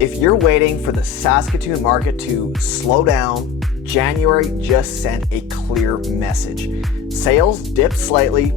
If you're waiting for the Saskatoon market to slow down, January just sent a clear message. Sales dipped slightly,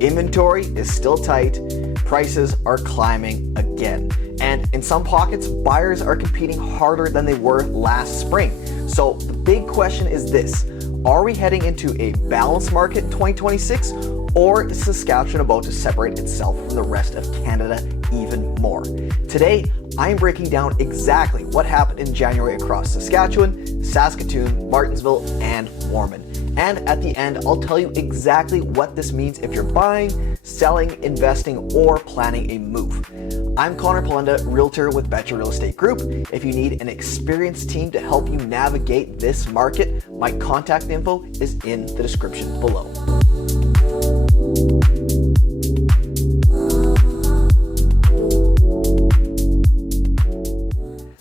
inventory is still tight, prices are climbing again. And in some pockets, buyers are competing harder than they were last spring. So the big question is this: are we heading into a balanced market in 2026, or is Saskatchewan about to separate itself from the rest of Canada even more? Today, I'm breaking down exactly what happened in January across Saskatchewan, Saskatoon, Martensville, and Warman. And at the end, I'll tell you exactly what this means if you're buying, selling, investing, or planning a move. I'm Conor, Palendat, Realtor with Better Real Estate Group. If you need an experienced team to help you navigate this market, my contact info is in the description below.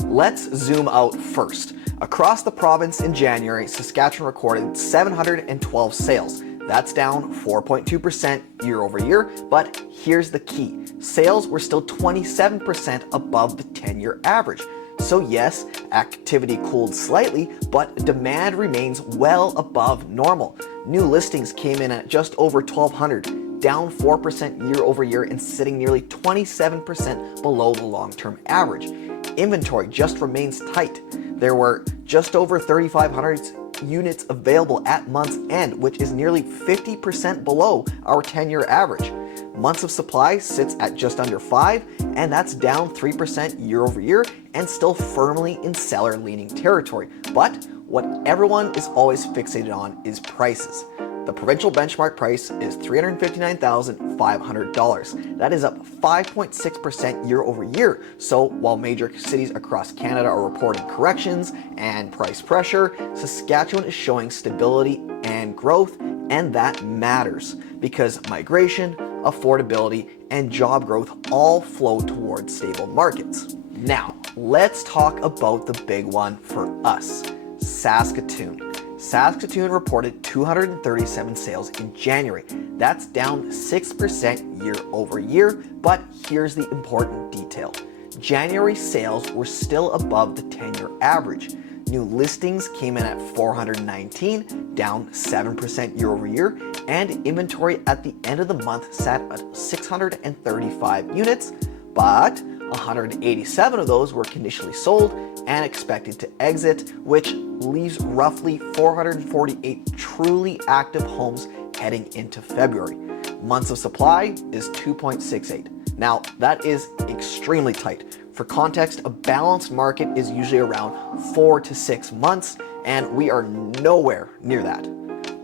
Let's zoom out first. Across the province in January, Saskatchewan recorded 712 sales. That's down 4.2% year over year, but here's the key. Sales were still 27% above the 10-year average. So yes, activity cooled slightly, but demand remains well above normal. New listings came in at just over 1,200, down 4% year over year and sitting nearly 27% below the long-term average. Inventory just remains tight. There were just over 3,500 units available at month's end, which is nearly 50% below our 10-year average. Months of supply sits at just under 5, and that's down 3% year over year and still firmly in seller-leaning territory. But what everyone is always fixated on is prices. The provincial benchmark price is $359,500. That is up 5.6% year over year. So while major cities across Canada are reporting corrections and price pressure, Saskatchewan is showing stability and growth, and that matters because migration, affordability, and job growth all flow towards stable markets. Now, let's talk about the big one for us, Saskatoon. Saskatoon reported 237 sales in January. That's down 6% year over year, but here's the important detail. January sales were still above the 10-year average. New listings came in at 419, down 7% year over year, and inventory at the end of the month sat at 635 units, but 187 of those were conditionally sold and expected to exit, which leaves roughly 448 truly active homes heading into February. Months of supply is 2.68. Now, that is extremely tight. For context, a balanced market is usually around 4 to 6 months, and we are nowhere near that.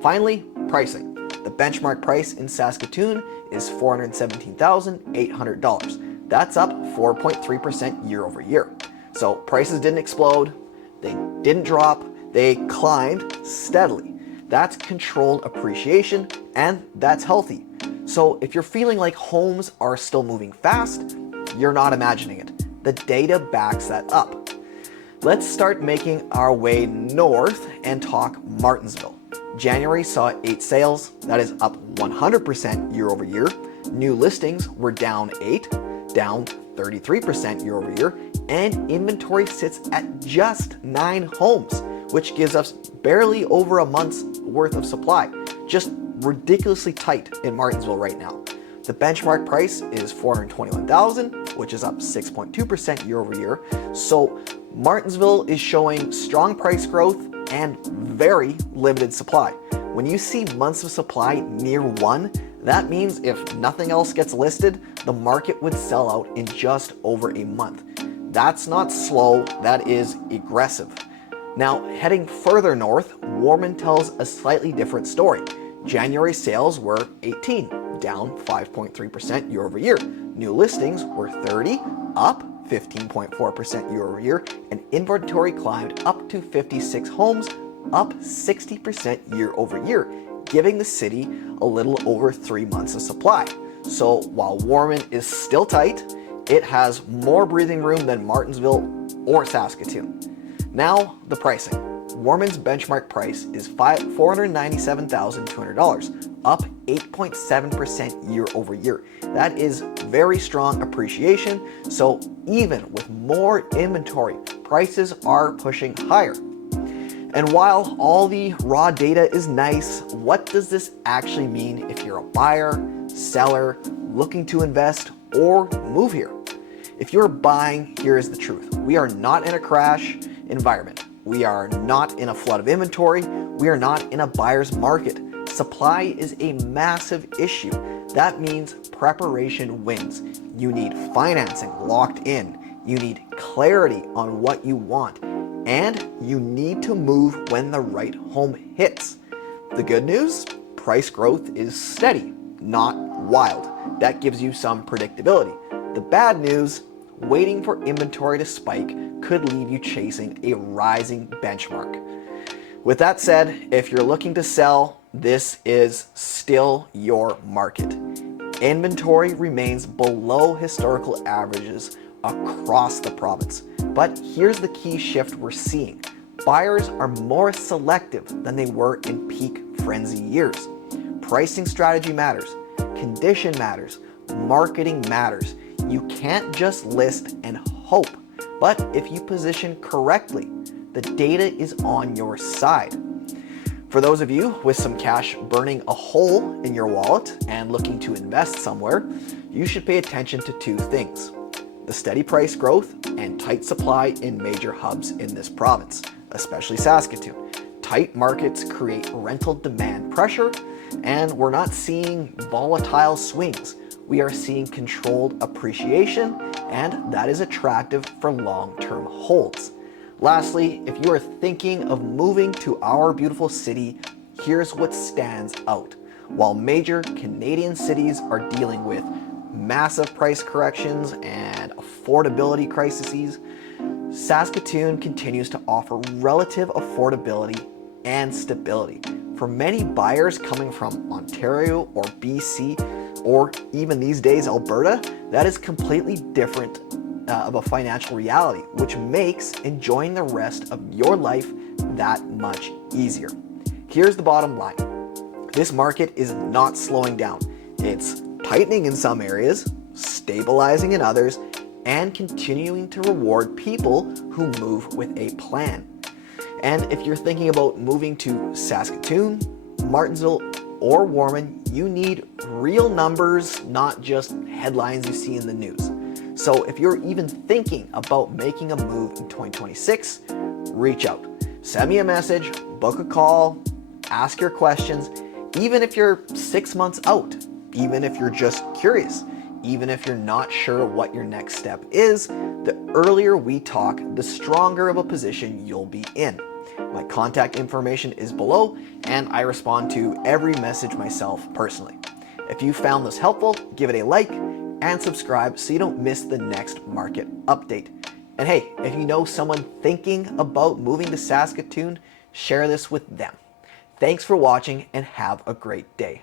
Finally, pricing. The benchmark price in Saskatoon is $417,800. That's up 4.3% year over year. So prices didn't explode, they didn't drop, they climbed steadily. That's controlled appreciation, and that's healthy. So if you're feeling like homes are still moving fast, you're not imagining it. The data backs that up. Let's start making our way north and talk Martensville. January saw 8 sales, that is up 100% year over year. New listings were down 8, down 33% year over year, and inventory sits at just 9 homes, which gives us barely over a month's worth of supply. Just ridiculously tight in Martensville right now. The benchmark price is $421,000, which is up 6.2% year over year. So Martensville is showing strong price growth and very limited supply. When you see months of supply near 1, that means if nothing else gets listed, the market would sell out in just over a month. That's not slow, that is aggressive. Now, heading further north, Warman tells a slightly different story. January sales were 18, down 5.3% year over year. New listings were 30, up 15.4% year over year, and inventory climbed up to 56 homes, up 60% year over year, giving the city a little over 3 months of supply. So while Warman is still tight, it has more breathing room than Martensville or Saskatoon. Now, the pricing. Warman's benchmark price is $497,200, up 8.7% year over year. That is very strong appreciation, so even with more inventory, prices are pushing higher. And while all the raw data is nice, what does this actually mean if you're a buyer, seller, looking to invest, or move here? If you're buying, here is the truth. We are not in a crash environment. We are not in a flood of inventory. We are not in a buyer's market. Supply is a massive issue. That means preparation wins. You need financing locked in. You need clarity on what you want. And you need to move when the right home hits. The good news, price growth is steady, not wild. That gives you some predictability. The bad news, waiting for inventory to spike could leave you chasing a rising benchmark. With that said, if you're looking to sell, this is still your market. Inventory remains below historical averages across the province. But here's the key shift we're seeing. Buyers are more selective than they were in peak frenzy years. Pricing strategy matters, condition matters, marketing matters. You can't just list and hope, but if you position correctly, the data is on your side. For those of you with some cash burning a hole in your wallet and looking to invest somewhere, you should pay attention to two things: the steady price growth and tight supply in major hubs in this province, especially Saskatoon. Tight markets create rental demand pressure, and we're not seeing volatile swings. We are seeing controlled appreciation, and that is attractive for long-term holds. Lastly, if you are thinking of moving to our beautiful city, here's what stands out. While major Canadian cities are dealing with massive price corrections and affordability crises, Saskatoon continues to offer relative affordability and stability. For many buyers coming from Ontario or BC, or even these days Alberta, that is completely different of a financial reality, which makes enjoying the rest of your life that much easier. Here's the bottom line. This market is not slowing down. It's tightening in some areas, stabilizing in others, and continuing to reward people who move with a plan. And if you're thinking about moving to Saskatoon, Martensville, or Warman, you need real numbers, not just headlines you see in the news. So if you're even thinking about making a move in 2026, reach out. Send me a message, book a call, ask your questions, even if you're 6 months out, even if you're just curious, even if you're not sure what your next step is. The earlier we talk, the stronger of a position you'll be in. My contact information is below, and I respond to every message myself personally. If you found this helpful, give it a like and subscribe so you don't miss the next market update. And hey, if you know someone thinking about moving to Saskatoon, share this with them. Thanks for watching and have a great day.